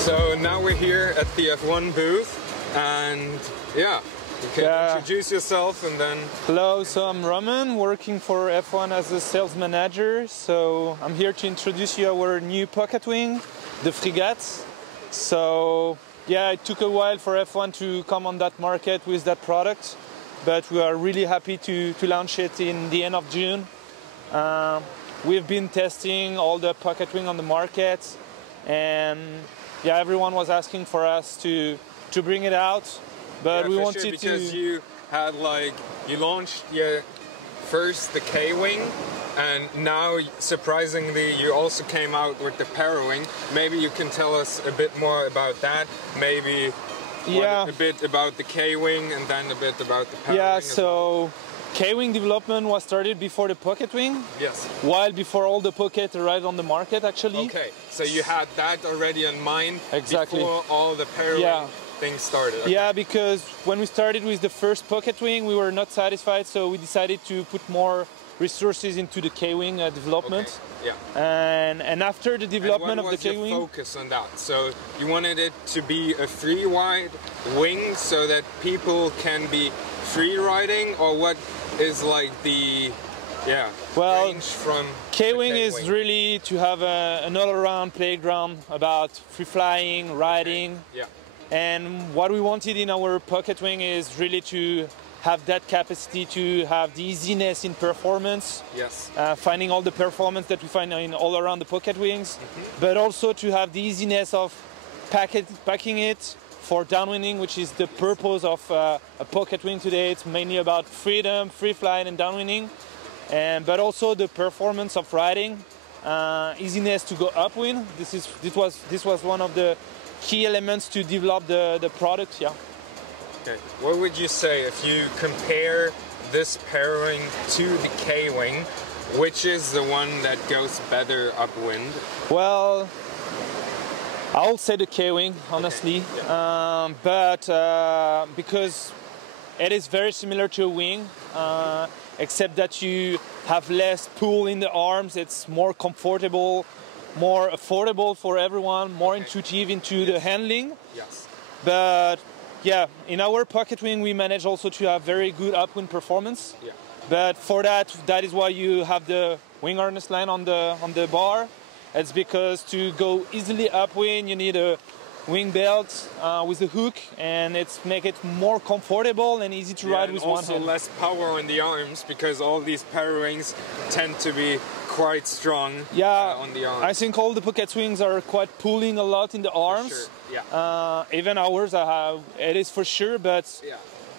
So now we're here at the F1 booth, and yeah, you can introduce yourself and then... Hello, so I'm Roman, working for F1 as a sales manager. So I'm here to introduce you our new pocket wing, the Frigate. So yeah, it took a while for F1 to come on that market with that product, but we are really happy to launch it in the end of June. We've been testing all the pocket wing on the market, and yeah, everyone was asking for us to bring it out, but we wanted to... Because you had you launched first the K-wing, and now surprisingly you also came out with the Parawing. Maybe you can tell us a bit more about that, maybe a bit about the K-wing and then a bit about the Parawing. Yeah, so K-wing development was started before the pocket wing. Yes. While before all the pocket arrived on the market, actually. Okay, so you had that already in mind before all the Parawing things started. Okay. Yeah, because when we started with the first pocket wing, we were not satisfied, so we decided to put more resources into the K-wing development. Okay. Yeah. And after the development of the K-wing, focus on that. So you wanted it to be a free ride wing so that people can be free riding, or what is the range from K-wing is really to have an all-around playground about free flying, riding. Okay. Yeah. And what we wanted in our pocket wing is really to have that capacity to have the easiness in performance. Yes. Finding all the performance that we find in all around the pocket wings, but also to have the easiness of packing it for downwinding, which is the purpose of a pocket wing today. It's mainly about freedom, free flying and downwinding, but also the performance of riding, easiness to go upwind. This was one of the key elements to develop the product. Yeah. Okay. What would you say if you compare this Parawing to the K-wing? Which is the one that goes better upwind? Well, I'll say the K-wing, honestly, okay. Yeah. but because it is very similar to a wing, except that you have less pull in the arms. It's more comfortable, more affordable for everyone, more intuitive into the handling. Yes. But yeah, in our pocket wing we manage also to have very good upwind performance. Yeah. But for that is why you have the wing harness line on the bar. It's because to go easily upwind you need a wing belt with a hook, and it's make it more comfortable and easy to ride with one hand. Also less power on the arms, because all these Parawings tend to be quite strong on the arms. I think all the pocket wings are quite pulling a lot in the arms. For sure. Yeah. Even ours, it is for sure, but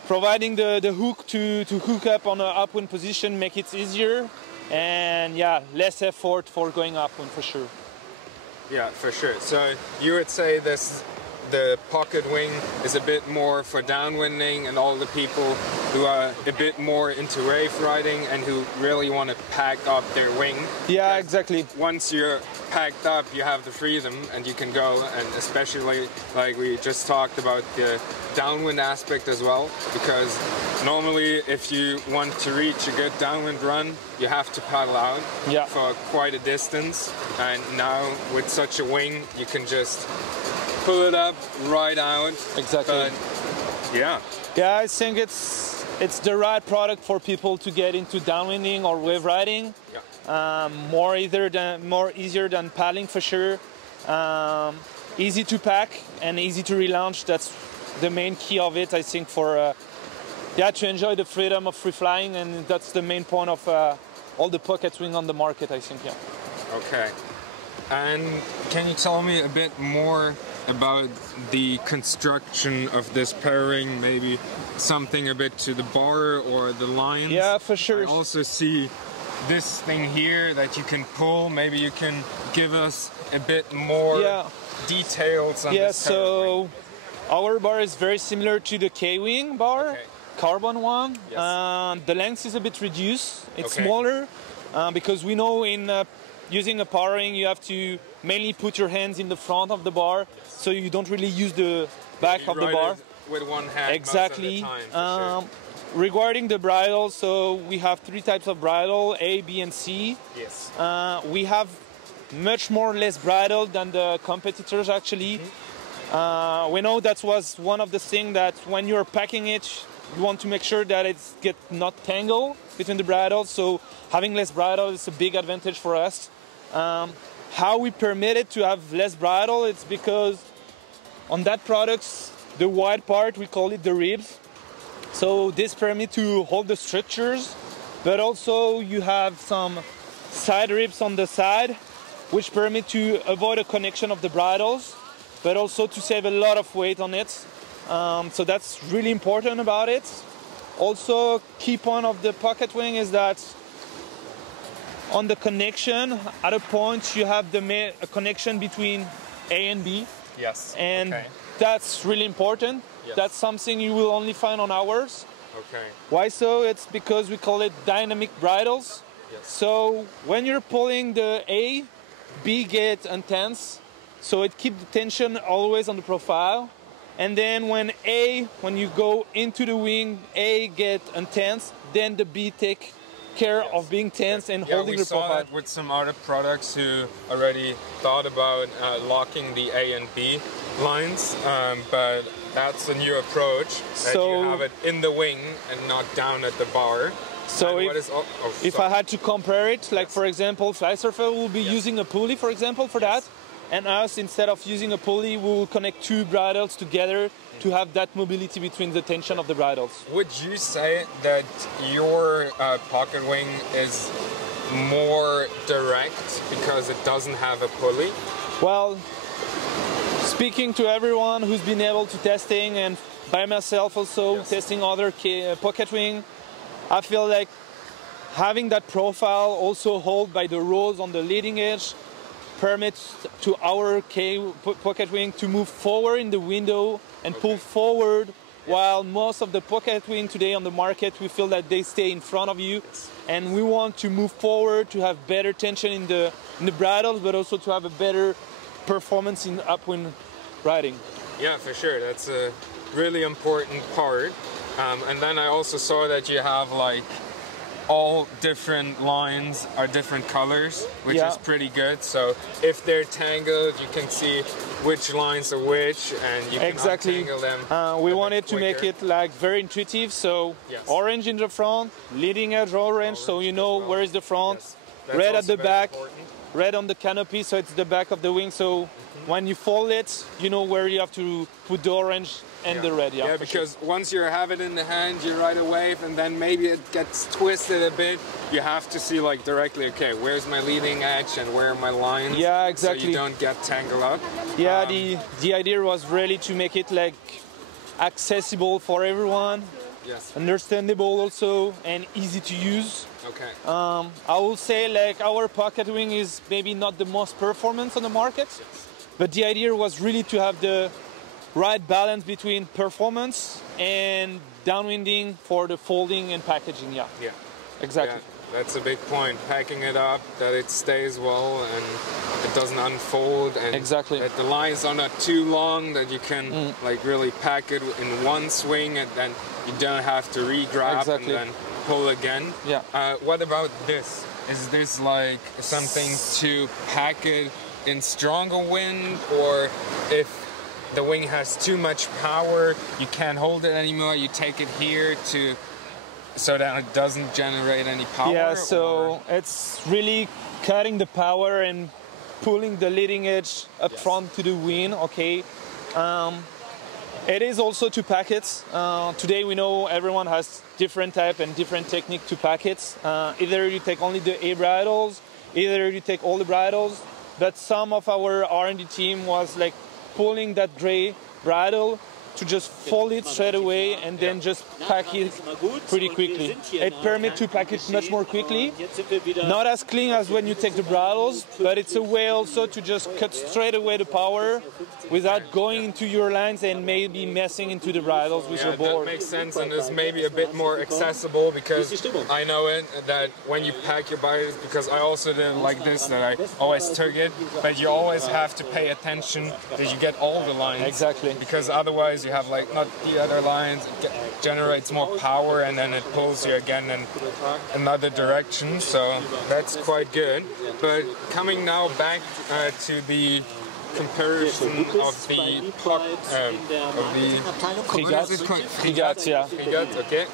providing the hook to hook up on an upwind position make it easier, and less effort for going upwind for sure. Yeah, for sure. So you would say the pocket wing is a bit more for downwinding and all the people who are a bit more into wave riding and who really want to pack up their wing. Yeah, exactly. Once you're packed up, you have the freedom and you can go, and especially like we just talked about the downwind aspect as well, because normally if you want to reach a good downwind run, you have to paddle out for quite a distance, and now with such a wing you can just pull it up, ride out. Exactly. But yeah, I think it's the right product for people to get into downwinding or wave riding. More easier than paddling for sure. Easy to pack and easy to relaunch. That's the main key of it, I think, for to enjoy the freedom of free flying, and that's the main point of all the pocket wing on the market, I think. Okay. And can you tell me a bit more about the construction of this Parawing, maybe something a bit to the bar or the lines? Yeah, for sure. I also see this thing here that you can pull. Maybe you can give us a bit more details on this Parawing. So our bar is very similar to the K-wing bar, carbon one. Yes. The length is a bit reduced. It's smaller because we know in using a Parawing you have to mainly put your hands in the front of the bar, so you don't really use the back of the bar. With one hand. Exactly. Most of the time, Regarding the bridle, so we have 3 types of bridle, A, B, and C. Yes. We have much more less bridle than the competitors actually. We know that was one of the things that when you're packing it, you want to make sure that it's not tangled between the bridles. So having less bridle is a big advantage for us. How we permit it to have less bridle, it's because on that products, the wide part, we call it the ribs. So this permits to hold the structures, but also you have some side ribs on the side, which permit to avoid a connection of the bridles, but also to save a lot of weight on it. So that's really important about it. Also, key point of the pocket wing is that on the connection, at a point you have a connection between A and B. Yes. And that's really important. Yes. That's something you will only find on ours. Okay. Why so? It's because we call it dynamic bridles. Yes. So when you're pulling the A, B gets intense. So it keeps the tension always on the profile. And then when you go into the wing, A gets intense, then the B take care of being tense and holding the profile. We saw that with some other products who already thought about locking the A and B lines, but that's a new approach, that you have it in the wing and not down at the bar. So if I had to compare it, like for example, Fly Surfer will be using a pulley, for example, for that. And us, instead of using a pulley, we will connect two bridles together to have that mobility between the tension of the bridles. Would you say that your pocket wing is more direct because it doesn't have a pulley? Well, speaking to everyone who's been able to testing, and by myself also testing other pocket wing, I feel like having that profile also held by the rolls on the leading edge permits to our pocket wing to move forward in the window and pull forward, while most of the pocket wing today on the market, we feel that they stay in front of you, and we want to move forward to have better tension in the bridles, but also to have a better performance in upwind riding. Yeah, for sure. That's a really important part. And then I also saw that you have like all different lines are different colors, which is pretty good. So if they're tangled, you can see which lines are which, and you can untangle them. We wanted to make it like very intuitive. So orange in the front, leading edge orange, so you know where is the front. Red at the back, red on the canopy, so it's the back of the wing. So when you fold it, you know where you have to put the orange and the red. Yeah, because once you have it in the hand, you ride a wave, and then maybe it gets twisted a bit. You have to see like directly, okay, where's my leading edge and where are my lines? Yeah, exactly. So you don't get tangled up. Yeah, the idea was really to make it like accessible for everyone. Yes. Understandable also, and easy to use. Okay. I will say like our pocket wing is maybe not the most performance on the market, but the idea was really to have the right balance between performance and downwinding for the folding and packaging. Yeah. Exactly. Yeah, that's a big point. Packing it up, that it stays well and it doesn't unfold, and that the lines are not too long, that you can like really pack it in one swing, and then you don't have to re-grab and then pull again. Yeah. What about this? Is this like something to pack it in stronger wind, or if the wing has too much power, you can't hold it anymore, you take it here so that it doesn't generate any power? Yeah, so it's really cutting the power and pulling the leading edge up front to the wing, okay? It is also to pack it. Today we know everyone has different type and different technique to pack it. Either you take only the A bridles, either you take all the bridles, but some of our R&D team was like pulling that gray bridle to just fold it straight away and then just pack it pretty quickly. It permits to pack it much more quickly. Not as clean as when you take the bridles, but it's a way also to just cut straight away the power without going into your lines and maybe messing into the bridles with your board. That makes sense, and is maybe a bit more accessible, because I know it that when you pack your bridles, because I also did like this, that I always took it, but you always have to pay attention that you get all the lines. Exactly. Because otherwise you have like not the other lines, it generates more power and then it pulls you again in another direction, so that's quite good. But coming now back to the comparison of the Frigate, yeah. Frigate, okay,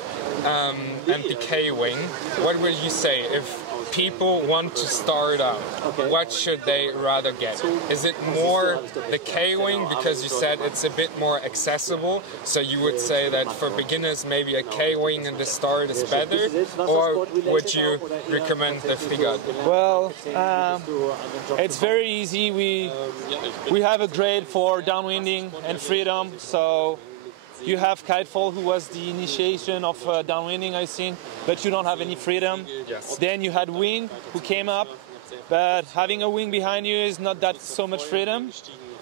and the K-wing. What would you say if people want to start out? What should they rather get? Is it more the K-wing because you said it's a bit more accessible? So you would say that for beginners maybe a K-wing in the start is better, or would you recommend the Frigate? Well, it's very easy. We have a grade for downwinding and freedom. So you have kitefall, who was the initiation of downwinding, I think, but you don't have any freedom. Yes. Then you had wing, who came up, but having a wing behind you is not that so much freedom.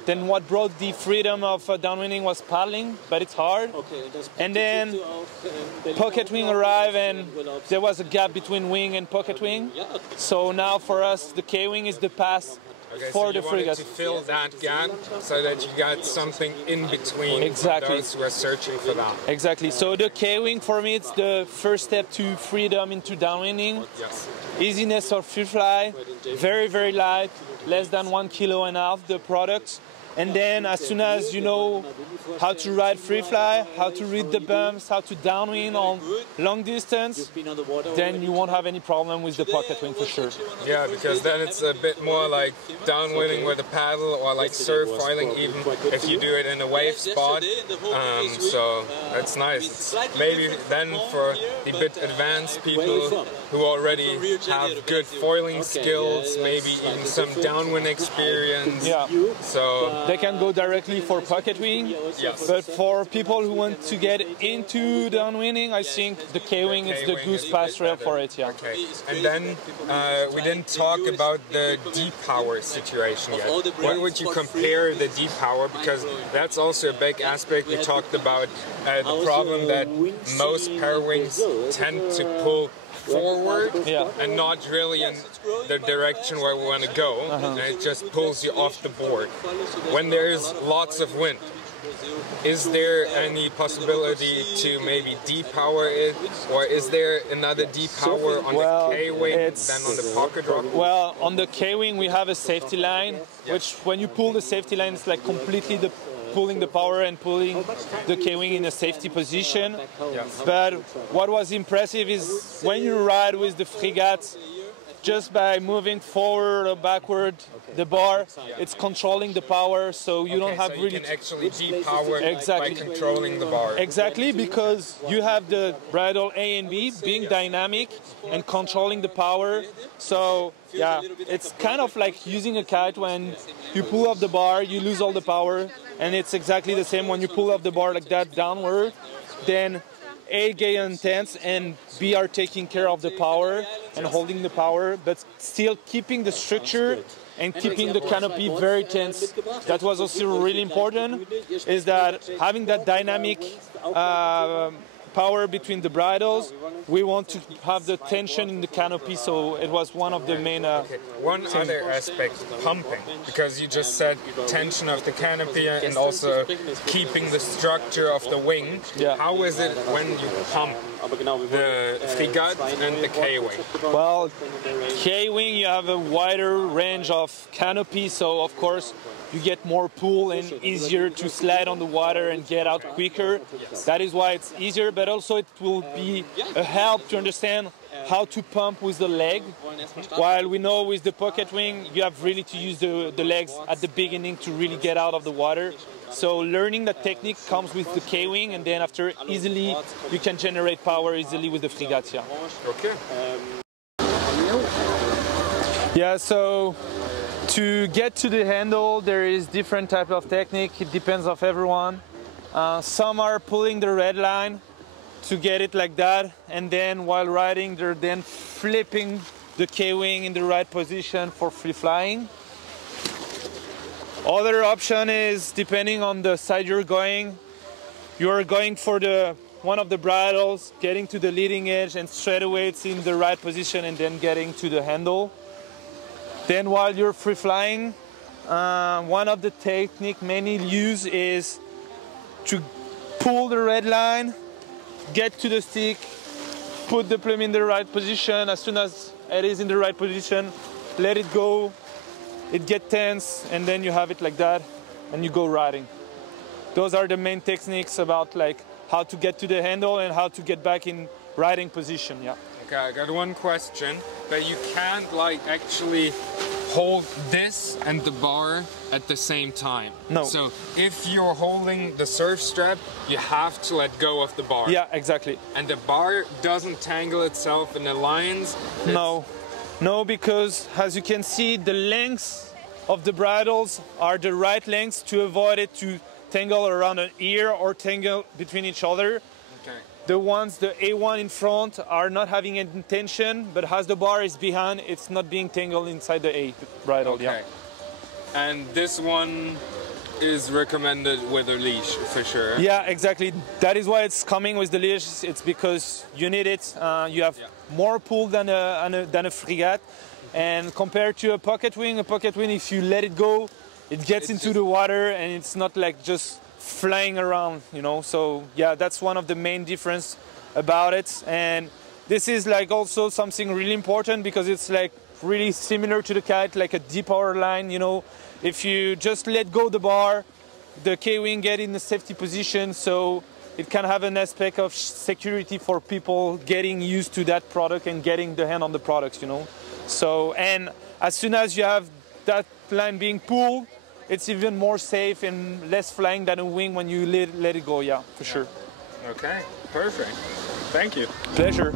Then what brought the freedom of downwinding was paddling, but it's hard. And then pocket wing arrived, and there was a gap between wing and pocket wing. So now for us, the K-wing is the pass for the Frigate. To fill that gap so that you got something in between those who are searching for that. Exactly. So the K-wing for me, it's the first step to freedom into downwinding. Yes. Easiness of free fly, very, very light, less than 1.5 kilos, the product. And then as soon as you know how to ride free fly, how to read the bumps, how to downwind on long distance, then you won't have any problem with the pocket wing for sure. Yeah, because then it's a bit more like downwinding with a paddle, or like surf foiling even if you do it in a wave spot. So that's nice. It's maybe then for the bit advanced people who already have good foiling skills, maybe even some downwind experience. Yeah. So they can go directly for pocket wing. Yes. But for people who want to get into downwinding, I think the K-wing is the goose pass rail for it. Yeah. Okay. And then we didn't talk about the D-power situation yet. What would you compare the D-power? Because that's also a big aspect. We talked about the problem that most Parawings tend to pull forward and not really in the direction where we want to go, and it just pulls you off the board. When there's lots of wind, is there any possibility to maybe depower it, or is there another depower on the K-wing than on the pocket rock? Well, on the K-wing we have a safety line, which when you pull the safety line, it's like completely pulling the power and pulling the K-wing in a safety position. Yes. But what was impressive is when you ride with the Frigate, just by moving forward or backward the bar, it's controlling the power, so you don't have so really... you can actually depower by controlling the bar. Exactly, because you have the bridle A and B being dynamic and controlling the power. So yeah, it's kind of like using a kite. When you pull up the bar, you lose all the power, and it's exactly the same when you pull up the bar like that downward. Then A get intense and B are taking care of the power and holding the power, but still keeping the structure and keeping the canopy very tense. That was also really important, is that having that dynamic power between the bridles, we want to have the tension in the canopy, so it was one of the main One other aspect, pumping, because you just said tension of the canopy and also keeping the structure of the wing. Yeah. How is it when you pump the Frigate and the K-wing? Well, K-wing, you have a wider range of canopy, so of course you get more pull and easier to slide on the water and get out quicker. That is why it's easier, but also it will be a help to understand how to pump with the leg. While we know with the pocket wing, you have really to use the legs at the beginning to really get out of the water. So learning that technique comes with the K-wing, and then after easily you can generate power easily with the Frigate. Yeah. Okay. Yeah, so to get to the handle, there is different type of technique. It depends on everyone. Some are pulling the red line to get it like that, and then while riding, they're then flipping the K-wing in the right position for free flying. Other option is, depending on the side you're going, you are going for one of the bridles, getting to the leading edge, and straight away it's in the right position, and then getting to the handle. Then while you're free flying, one of the techniques mainly used is to pull the red line, get to the stick, put the plume in the right position. As soon as it is in the right position, let it go, it gets tense, and then you have it like that, and you go riding. Those are the main techniques about like how to get to the handle and how to get back in riding position. Yeah. Okay, I got one question, but you can't like actually hold this and the bar at the same time. No. So if you're holding the surf strap, you have to let go of the bar. Yeah, exactly. And the bar doesn't tangle itself in the lines? No, because as you can see, the lengths of the bridles are the right lengths to avoid it to tangle around an ear or tangle between each other. Okay. The ones, the A1 in front, are not having any tension, but as the bar is behind, it's not being tangled inside the A bridle. Okay. Yeah. And this one is recommended with a leash for sure. Yeah, exactly. That is why it's coming with the leash. It's because you need it. You have more pull than a Frigate. And compared to a pocket wing, if you let it go, it gets into the water and it's not like just flying around, you know. So yeah, that's one of the main difference about it. And this is like also something really important because it's like really similar to the kite, like a deep power line, you know. If you just let go the bar, the K-wing get in the safety position, so it can have an aspect of security for people getting used to that product and getting the hand on the products, you know. So, and as soon as you have that line being pulled, it's even more safe and less flying than a wing when you let it go, yeah, for sure. Okay, perfect. Thank you. Pleasure.